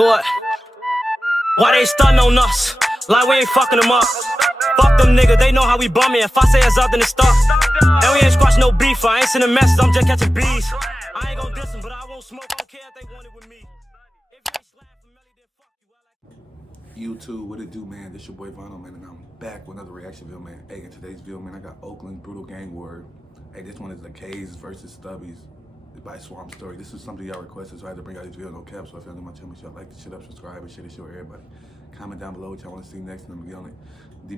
Do it. Why they stuntin' on us? Like we ain't fucking them up. Fuck them niggas, they know how we bummin'. If I say it's up, then it's stuck. And we ain't squashing no beef. I ain't sending messages, I'm just catching bees. I ain't gon' diss them, but I won't smoke. I don't care if they want it with me. YouTube, what it do, man? This your boy Vonno, man, and I'm back with another reaction video, man. Hey, in today's video, man, I got Oakland's Brutal Gang War. Hey, this one is the K's versus Stubby's by Swamp Story. This is something y'all requested, so I had to bring out this video, no cap. So if y'all know my channel, make sure y'all like the shit up, subscribe, and share this shit with everybody. Comment down below what y'all want to see next, and I'm gonna get on it.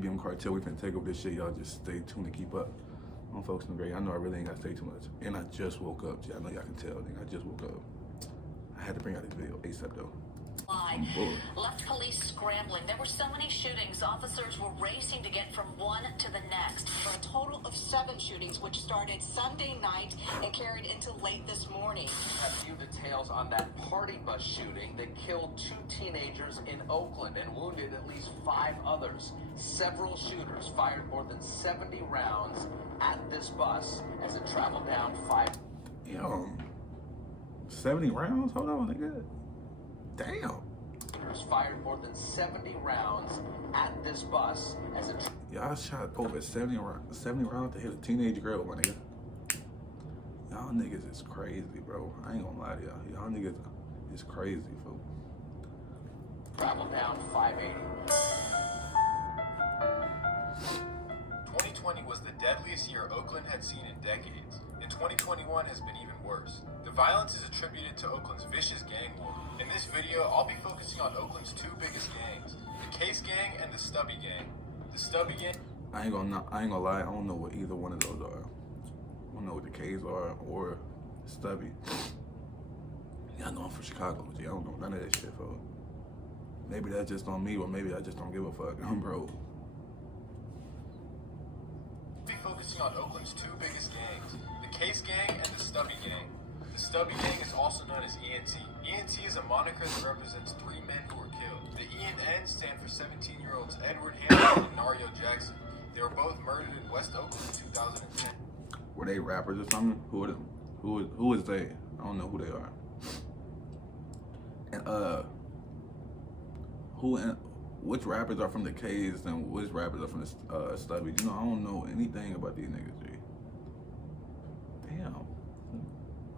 DBM Cartel, we finna take over this shit. Y'all just stay tuned and keep up. I'm focusing great. I know I really ain't gotta stay too much. And I just woke up. I know y'all can tell, nigga. I just woke up. I had to bring out this video ASAP though. Left police scrambling. There were so many shootings, officers were racing to get from one to the next. For a total of 7 shootings, which started Sunday night and carried into late this morning. A few details on that party bus shooting that killed 2 teenagers in Oakland and wounded at least 5 others. Several shooters fired more than 70 rounds at this bus as it traveled down 5. Yo, 70 rounds? Hold on, nigga. Damn. Fired more than 70 rounds at this bus as it. Y'all shot over 70 rounds to hit a teenage girl, my nigga. Y'all niggas is crazy, bro. I ain't gonna lie to y'all. Y'all niggas is crazy, folks. Travel down 580. 2020 was the deadliest year Oakland had seen in decades, and 2021 has been even worse. The violence is attributed to Oakland's vicious gang war. In this video, I'll be focusing on Oakland's 2 biggest gangs, the Case Gang and the Stubby Gang. The Stubby Gang... I ain't gonna lie, I don't know what either one of those are. I don't know what the K's are or Stubby. Yeah, I know I'm from Chicago, but I don't know none of that shit, folks. Maybe that's just on me, or maybe I just don't give a fuck. Bro. I'll be focusing on Oakland's 2 biggest gangs, the Case Gang and the Stubby Gang. The Stubby Gang is also known as ENT. ENT is a moniker that represents 3 men who were killed. The E and N stand for 17-year-olds Edward Hampton and Nario Jackson. They were both murdered in West Oakland in 2010. Were they rappers or something? Who is they? I don't know who they are. And which rappers are from the K's and which rappers are from the Stubby? You know, I don't know anything about these niggas, G. Damn.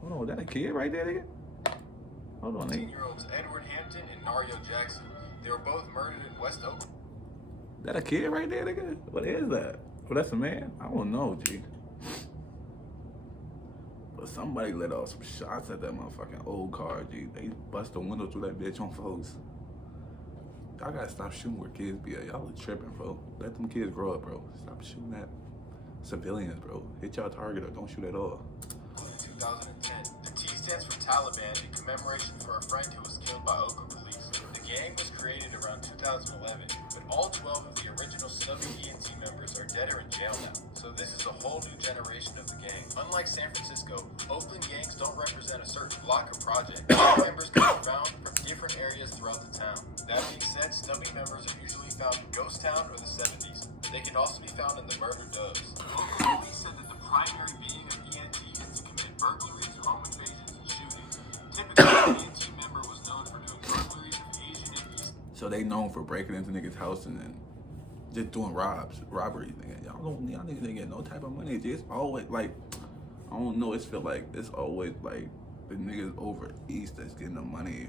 Hold on, was that a kid right there, nigga? Hold on, nigga. 17-year-olds Edward Hampton and Nario Jackson. They were both murdered in West Oakland. That a kid right there, nigga? What is that? Oh, that's a man? I don't know, G. But somebody let off some shots at that motherfucking old car, G. They bust the window through that bitch on folks. Y'all gotta stop shooting where kids be at. Y'all are tripping, bro. Let them kids grow up, bro. Stop shooting at civilians, bro. Hit y'all target or don't shoot at all. 2010. The T stands for Taliban in commemoration for a friend who was killed by Oakland police. The gang was created around 2011, but all 12 of the original Stubby ENT members are dead or in jail now. So this is a whole new generation of the gang. Unlike San Francisco, Oakland gangs don't represent a certain block or project. All members can be found from different areas throughout the town. That being said, Stubby members are usually found in Ghost Town or the 70s. They can also be found in the Murder Doves. Oakland police said that the primary being of ENT is to commit burglaries, home invasions, and shootings. Typically, an ENT member was known for doing burglaries of Asian and East. So they known for breaking into niggas' house and then just doing robberies, nigga. Y'all niggas ain't get no type of money. It's always like, I don't know, it's feel like it's always like the niggas over east that's getting the money,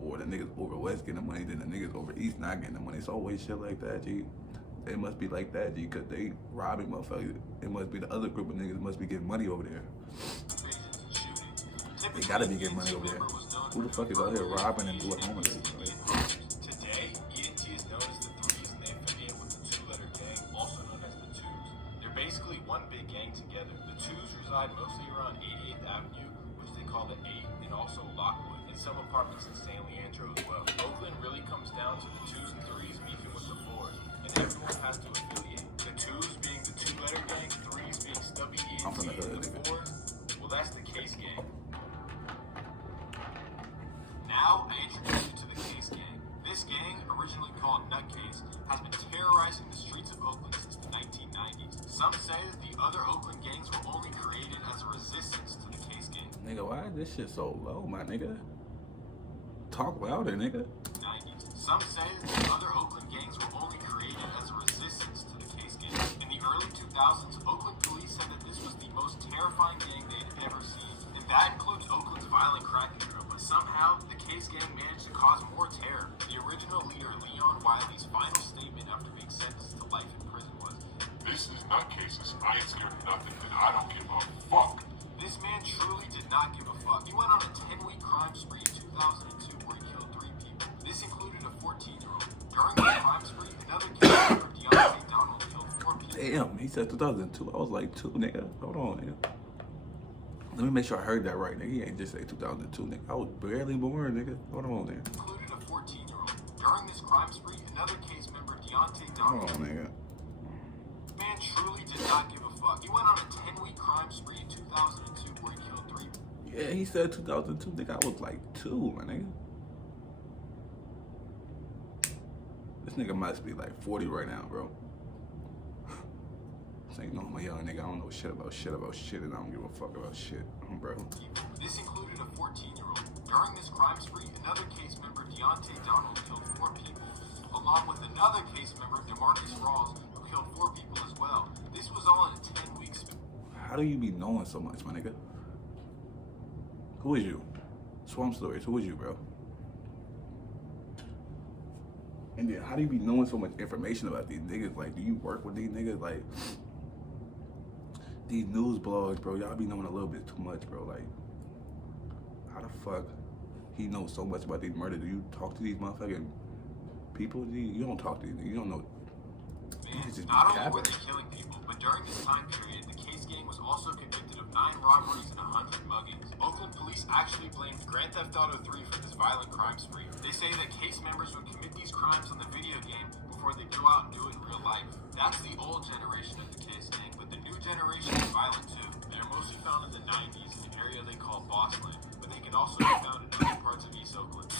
or the niggas over west getting the money, then the niggas over east not getting the money. It's always shit like that, G. They must be like that, G, cause they robbing motherfuckers. It must be the other group of niggas must be getting money over there. They gotta be getting money over there. Who the fuck is out here robbing and doing homeless? Today, ENT is known as the Threes, and they affiliate with the 2-letter gang, also known as the Twos. They're basically one big gang together. The Twos reside mostly around 88th Avenue, which they call the 8, and also Lockwood, and some apartments in San Leandro as well. Oakland really comes down to the 2s and 3s beefing with the 4s, and everyone has to affiliate. The 2s being the 2-letter gang, 3s being Stubby ENT, I'm from the hood, and the nigga. 4s, well, that's the Case Gang. Now, I introduce you to the Case Gang. This gang, originally called Nutcase, has been terrorizing the streets of Oakland since the 1990s. Some say that the other Oakland gangs were only created as a resistance to the Case Gang. Nigga, why is this shit so low, my nigga? talk louder, nigga. 90s. Some say that other Oakland gangs were only created as a resistance to the case gang. In the early 2000s, Oakland police said that this was the most terrifying gang they had ever seen. And that includes Oakland's violent cracking drill. But somehow, the case gang managed to cause more terror. The original leader, Leon Wiley's final statement after being sentenced to life in prison was, "This is nutcases. I ain't scared of nothing, and I don't give a fuck." this man truly did not give a fuck. He went on a 10-week crime spree in 2002 where he killed 3 people. This included a 14-year-old. During the crime spree, another case member, Deontay Donald, killed 4 people. Damn, he said 2002. I was like 2, nigga. Hold on, nigga. Let me make sure I heard that right, nigga. He ain't just say 2002, nigga. I was barely born, nigga. Hold on, nigga. Included a 14-year-old. During this crime spree, another case member, Deontay Donald, Hold on, nigga. man truly did not give a fuck. He went on a 10-week crime spree in 2002 where he killed 3 people. Yeah, he said 2002, nigga. I was like 2, my nigga. This nigga must be like 40 right now, bro. This ain't no I'm a young nigga. I don't know shit, and I don't give a fuck about shit, bro. This included a 14-year-old. During this crime spree, another case member, Deontay Donald, killed 4 people, along with another case member, DeMarcus Rawls, who killed 4 people as well. This was all in a 10-week span. How do you be knowing so much, my nigga? Who is you? Swamp Stories, who is you, bro? And then how do you be knowing so much information about these niggas? Like, do you work with these niggas? Like, these news blogs, bro, y'all be knowing a little bit too much, bro. Like, how the fuck he knows so much about these murders? Do you talk to these motherfucking people? You don't talk to these niggas. You don't know. Not only were they killing people, but during this time period, the case gang was also convicted of 9 robberies and 100 muggings. Oakland police actually blamed Grand Theft Auto 3 for this violent crime spree. They say that case members would commit these crimes on the video game before they go out and do it in real life. That's the old generation of the case gang, but the new generation is violent too. They're mostly found in the 90s, an area they call Bossland, but they can also be found in other parts of East Oakland.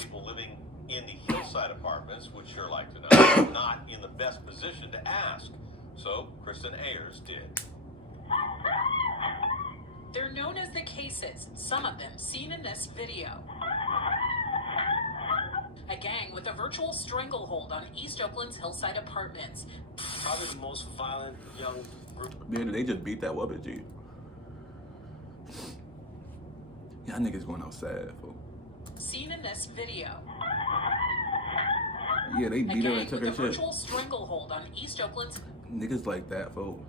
People living in the hillside apartments would sure like to know, are not in the best position to ask. So Kristen Ayers did. They're known as the Cases, some of them seen in this video. A gang with a virtual stranglehold on East Oakland's hillside apartments. Probably the most violent young group. Man, they just beat that up, G. Y'all niggas going outside, fool. Seen in this video. Yeah, they A beat her gang and took with her a shit. virtual stranglehold on East Oakland's Niggas like that, fool.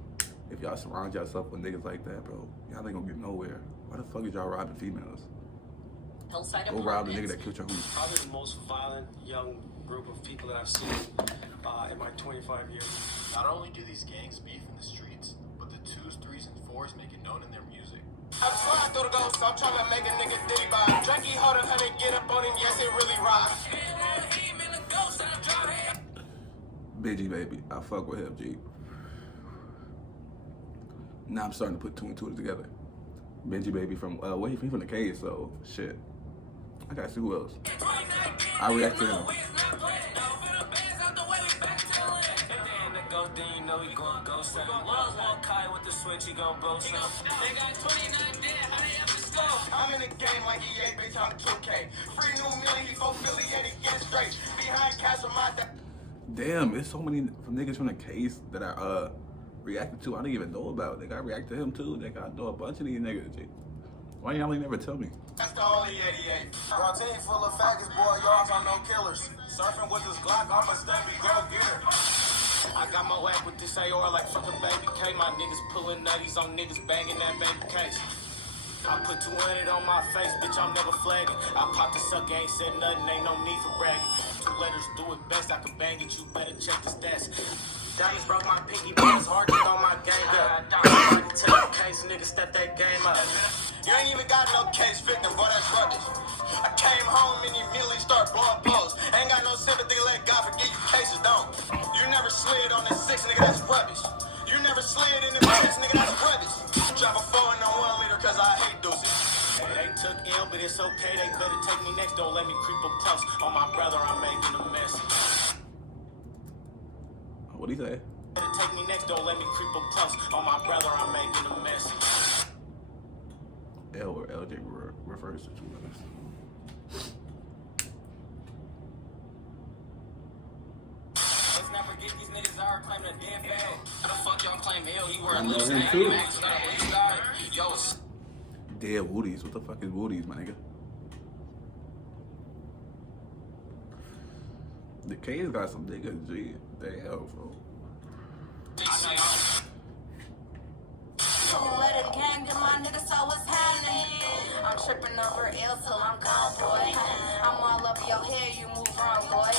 If y'all surround yourself with niggas like that, bro, y'all ain't gonna get nowhere. Why the fuck is y'all robbing females? hillside Go rob the apartments. nigga that killed your homie. Probably the most violent young group of people that I've seen in my 25 years. Not only do these gangs beef in the streets, but the 2s, 3s, and 4s make it known in their music. I'm trying through the ghost, I'm trying to make a nigga diddy by. Dranky hold a 100, get up on him, yes, it really rocks. Benji, baby. I fuck with him, G. Now I'm starting to put 2 and 2 together. Benji, baby from, he from the cave, so shit. I gotta see who else. I react to him. I'm in the game like EA, bitch, I'm 2K. Free new million, he 4 Philly, and he get straight. Behind Castle, my Damn, there's so many niggas from the case that I reacted to I didn't even know about. They got react to him too. They got know a bunch of these niggas, G. Why y'all ain't never tell me? That's the only 88. Our team full of faggots, boy, y'all are no killers. Surfing with this Glock, I'm a stubby go-getter. I got my whack with this AR like fucking baby K. My niggas pulling nutties on niggas banging that baby case. I put 200 on my face, bitch, I'm never flagging. I popped the sucker, ain't said nothing, ain't no need for bragging. 2 letters do it best, I can bang it, you better check the stats. Diamonds broke my pinky, but it's hard to throw my gang up. I can take a case, niggas step that game up. You ain't even got no case victim, boy, that's rubbish. I came home and immediately start blowing blows. Ain't got no sympathy, let God forgive you cases, don't. You never slid on this 6, nigga, that's rubbish. You never slid in the 6, nigga, that's rubbish. Drop a 4 and no 1 liter, cause I hate deuces. They took ill, but it's okay, they better take me next. Don't let me creep up close. On my brother, I'm making a mess. What'd he say? Better take me next, don't let me creep up close. On my brother, I'm making a mess. L or LJ refers to 2 letters. these niggas are claiming a dead bag. How the fuck y'all claim ill? He I wearing know loose him Air too. Max, got a loose guy. Yo, Dead Woodies. What the fuck is Woodies, my nigga? The K's got some niggas, G. Damn, bro. I'm tripping over ill till I'm gone, boy. I'm all over your head, you move wrong, boy.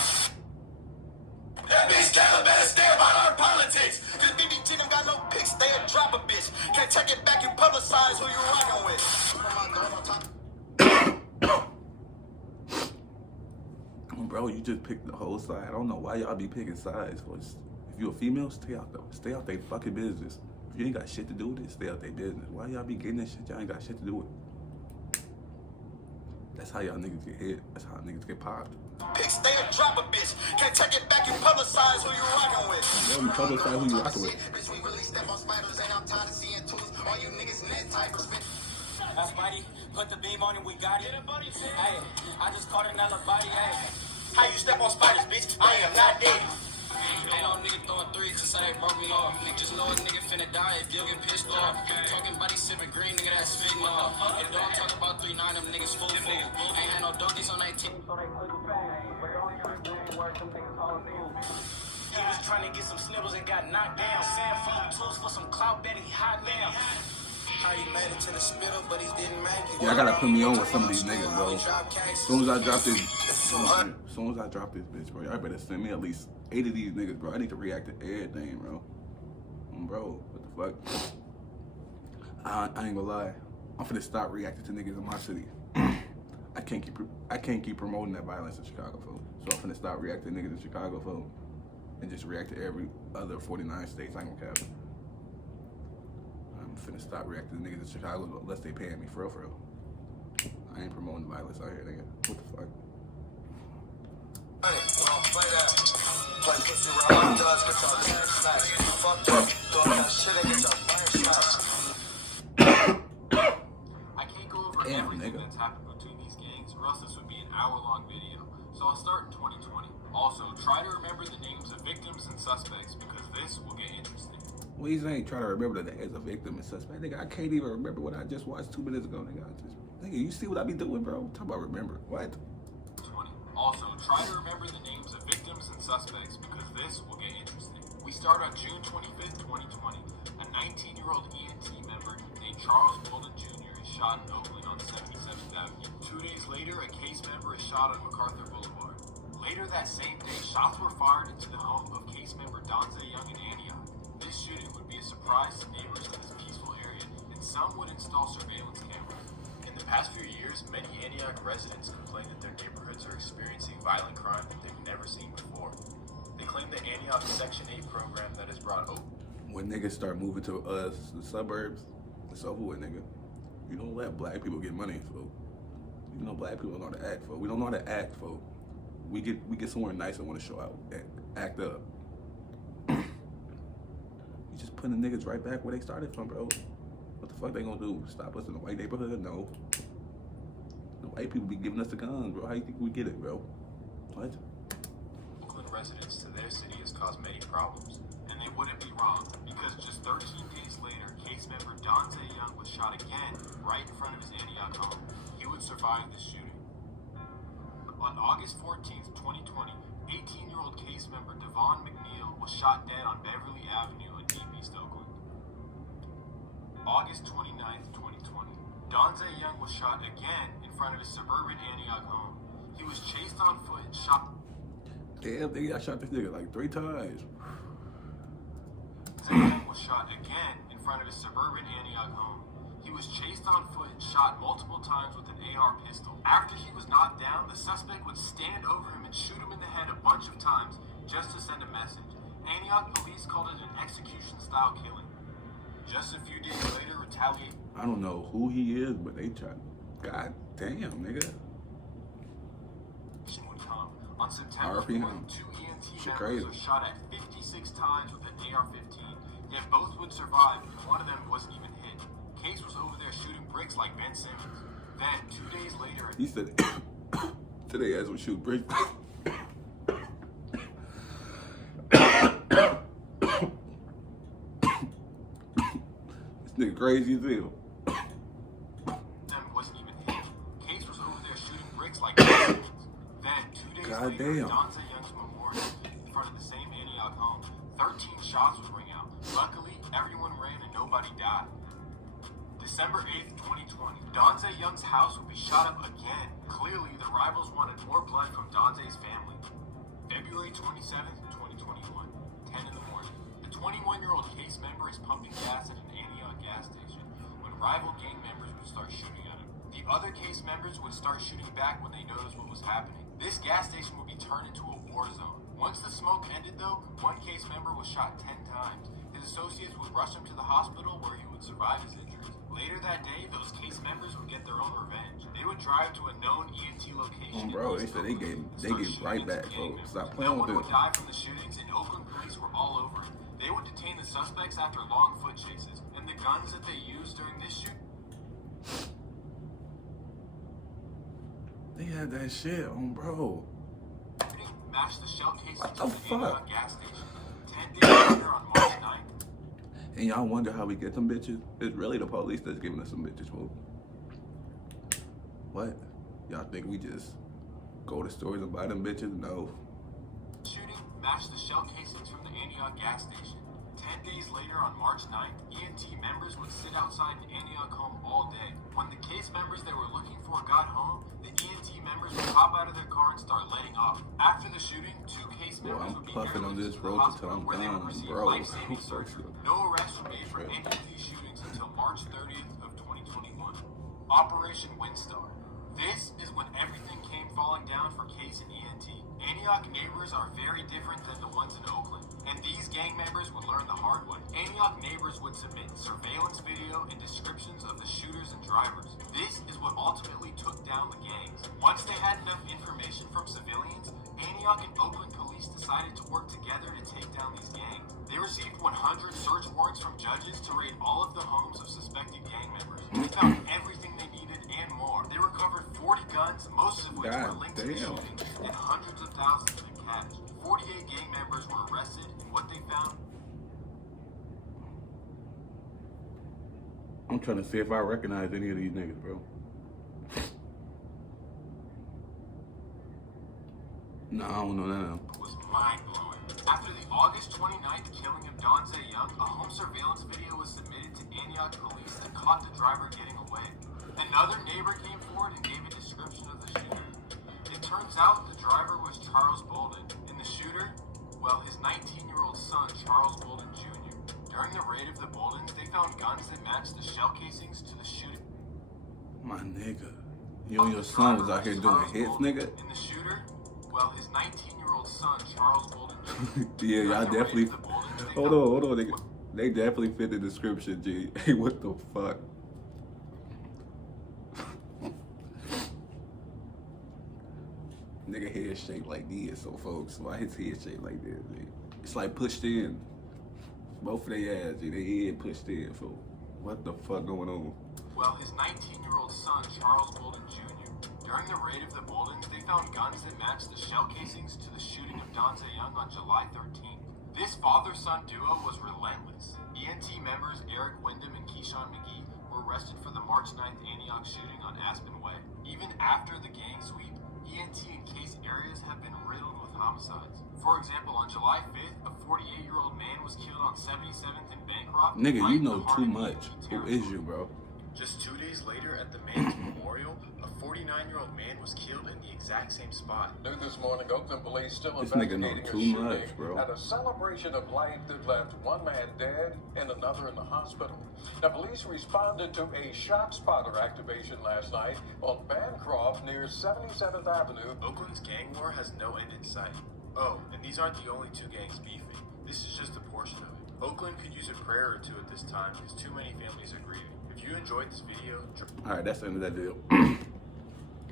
that bitch Taylor better stay about our politics. Cause BBG them got no pics, they'll drop a bitch. Can't take it back, you publicize who you rockin' with. Bro, you just picked the whole side. I don't know why y'all be picking sides. If you a female, stay out they fucking business. If you ain't got shit to do with it, stay out their business. Why y'all be getting that shit y'all ain't got shit to do with? That's how y'all niggas get hit. That's how niggas get popped. Pics, they'll drop a bitch. Can't take it back, you publicize who you rockin' with. Yo, you publicize who you rockin' with. Bitch, we really step on spiders, and I'm tired of seeing tools. All you niggas net typers, bitch. That's Spidey, put the beam on him, we got it. Hey, I just caught another body, hey. How you step on spiders, bitch? I am not dead. Ain't no nigga throwing threes to say broke me off. Just know a nigga finna die if you get pissed off. Talking about he sipping green, nigga that's spitting off. And don't talk about 3-9, them niggas full. Ain't had no doggies on that team. He was trying to get some snibbles and got knocked down. Sand full of tools for some clout that he hot now. How he made it to the spittle, but he didn't make it. Yeah, I gotta put me on with some of these niggas, bro. As soon as I drop this bitch, bro, y'all better send me at least 8 of these niggas, bro. I need to react to everything, bro. Bro, what the fuck? I ain't gonna lie. I'm finna stop reacting to niggas in my city. I can't keep promoting that violence in Chicago, folks. So I'm finna stop reacting to niggas in Chicago, folks, and just react to every other 49 states. I ain't gonna cap. I'm finna stop reacting to niggas in Chicago unless they paying me for real. I ain't promoting the violence out here, nigga. What the fuck? Play that. Play pussy around my does, get your parents snatched. Fuck up, throw that shit and get your parents snatched. I can't go over everything that's happened between these gangs, or else this would be an hour-long video. So I'll start in 2020. Also, try to remember the names of victims and suspects, because this will get interesting. Well, he's ain't trying to remember that as a victim and suspect. Nigga, I can't even remember what I just watched 2 minutes ago, nigga. Nigga, you see what I be doing, bro? Talk about remember. What? 20. Also, try to remember the names of victims and suspects, because this will get interesting. We start on June 25th, 2020. A 19-year-old ENT member named Charles Bolden Jr. is shot in Oakland on 77th Avenue. 2 days later, a case member is shot on MacArthur Boulevard. Later that same day, shots were fired into the home of case member Donze Young in Antioch. This shooting would be a surprise to neighbors in this peaceful area, and some would install surveillance cameras. In the past few years, many Antioch residents complain that their neighborhoods are experiencing violent crime that they've never seen before. They claim the Antioch Section 8 program that has brought when niggas start moving to the suburbs, it's over with, nigga. You don't let black people get money, folks. You know black people don't know how to act, folks. We don't know how to act, folks. We get somewhere nice and want to show out and act up. You just putting the niggas right back where they started from, bro. What the fuck they gonna do? Stop us in the white neighborhood? No. The white people be giving us the guns, bro. How you think we get it, bro? What? Oakland residents to their city has caused many problems. And they wouldn't be wrong, because just 13 days later, case member Donze Young was shot again right in front of his Antioch home. He would survive the shooting. On August 14th, 2020, 18-year-old case member Devon McNeil was shot dead on Beverly Avenue in Deep East Oakland. August 29th, 2020, Donze Young was shot again in front of his suburban Antioch home. He was chased on foot and shot. Damn, nigga, I shot this nigga like 3 times. Young was shot again in front of his suburban Antioch home. He was chased on foot and shot multiple times with an AR pistol. After he was knocked down, the suspect would stand over him and shoot him in the head a bunch of times just to send a message. Antioch police called it an execution-style killing. Just a few days later, retaliation. I don't know who he is, but they tried. God damn, nigga. Would come. On September 4th, 2 ENT members were shot at 56 times with an AR-15. Yet both would survive, and one of them wasn't even hit. Case was over there shooting bricks like Ben Simmons. Then, 2 days later, he said, today as we shoot bricks. Nigga crazy as hell. Wasn't even hit. Case was over there shooting bricks like then 2 days God later, damn. Donza Young's memorial in front of the same Antioch home. 13 shots would ring out. Luckily, everyone ran and nobody died. December 8th, 2020. Donza Young's house would be shot up again. Clearly, the rivals wanted more blood from Donza's family. February 27th, 2021. 10 in the morning. The 21-year-old case member is pumping gas at an Antioch gas station when rival gang members would start shooting at him. The other case members would start shooting back when they noticed what was happening. This gas station would be turned into a war zone. Once the smoke ended though, one case member was shot 10 times. His associates would rush him to the hospital where he would survive his injuries. Later that day, those case members would get their own revenge. They would drive to a known ENT location. Bro, they said they get right back, bro. Stop playing with No one this. would die from the shootings, and Oakland police were all over it. They would detain the suspects after long foot chases, and the guns that they used during this shoot. They had that shit on, bro. Matched the shell casings What the of the fuck? Antioch gas station. 10 days later on March 9th. And y'all wonder how we get them bitches? It's really the police that's giving us some bitches, bro. What? Y'all think we just go to stores and buy them bitches? No. Shooting matched the shell casings from the Antioch gas station. 10 days later on March 9th, ENT members would sit outside the Antioch home all day. When the case members they were looking for got home, the ENT members would hop out of their car and start letting off. After the shooting, 2 case Bro, members I'm would be puffing on airlifted this to the road hospital until I'm where they would done, receive bro. life-saving surgery. No arrests were made for any of these shootings until March 30th of 2021. Operation Windstar. This is when everything came falling down for Case and ENT. Antioch neighbors are very different than the ones in Oakland, and these gang members would learn the hard way. Antioch neighbors would submit surveillance video and descriptions of the shooters and drivers. This is what ultimately took down the gangs. Once they had enough information from civilians, Antioch and Oakland police decided to work together to take down these gangs. They received 100 search warrants from judges to raid all of the homes of suspected gang members. They found everything they needed and more. They recovered 40 guns, most of which were linked to the shooting, and hundreds of thousands in cash. 48 gang members were arrested, and what they found... I'm trying to see if I recognize any of these niggas, bro. No, I don't know none of them. was mind-blowing. After the August 29th killing of Donza Young, a home surveillance video was submitted to Antioch police that caught the driver getting away. Another neighbor came forward and gave a description of the shooter. It turns out the driver was Charles Bolden, and the shooter, well, his 19-year-old son, Charles Bolden Jr. During the raid of the Boldens, they found guns that matched the shell casings to the shooting. My nigga. You and your son was out here doing hits, nigga? And the shooter, well, his 19-year-old son, Charles Bolden Jr. Yeah, y'all definitely... Hold on, nigga. They definitely fit the description, G. Hey, what the fuck? Nigga head shaped like this, so folks, why his head shaped like this, G? It's like pushed in. Both of their ass, G, their head pushed in, folks. What the fuck going on? Well, his 19-year-old son, Charles Bolden Jr. During the raid of the Boldens, they found guns that matched the shell casings to the shooting of Donza Young on July 13th. This father-son duo was relentless. ENT members Eric Wyndham and Keyshawn McGee were arrested for the March 9th Antioch shooting on Aspen Way. Even after the gang sweep, ENT and Case areas have been riddled with homicides. For example, on July 5th, a 48-year-old man was killed on 77th and Bancroft. Nigga, you right in know the heart too of much. ENT Who is you, bro? Just 2 days later, at the man's memorial, a 49-year-old man was killed in the exact same spot. New this morning, Oakland police still This nigga know investigating a too shooting much, bro. at a celebration of life that left one man dead and another in the hospital. Now, police responded to a shot spotter activation last night on Bancroft near 77th Avenue. Oakland's gang war has no end in sight. Oh, and these aren't the only 2 gangs beefing. This is just a portion of it. Oakland could use a prayer or 2 at this time because too many families are grieving. If you enjoyed this video... Alright, that's the end of that video.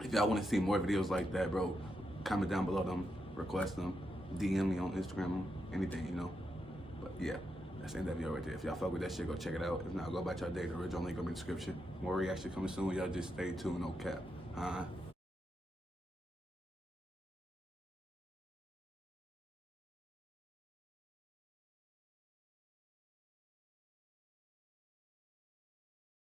If y'all want to see more videos like that, bro, comment down below them, request them, DM me on Instagram, anything, you know. But yeah, that's the end of that video right there. If y'all fuck with that shit, go check it out. If not, go about your day. The original link will be in the description. More reaction coming soon. Y'all just stay tuned, no cap.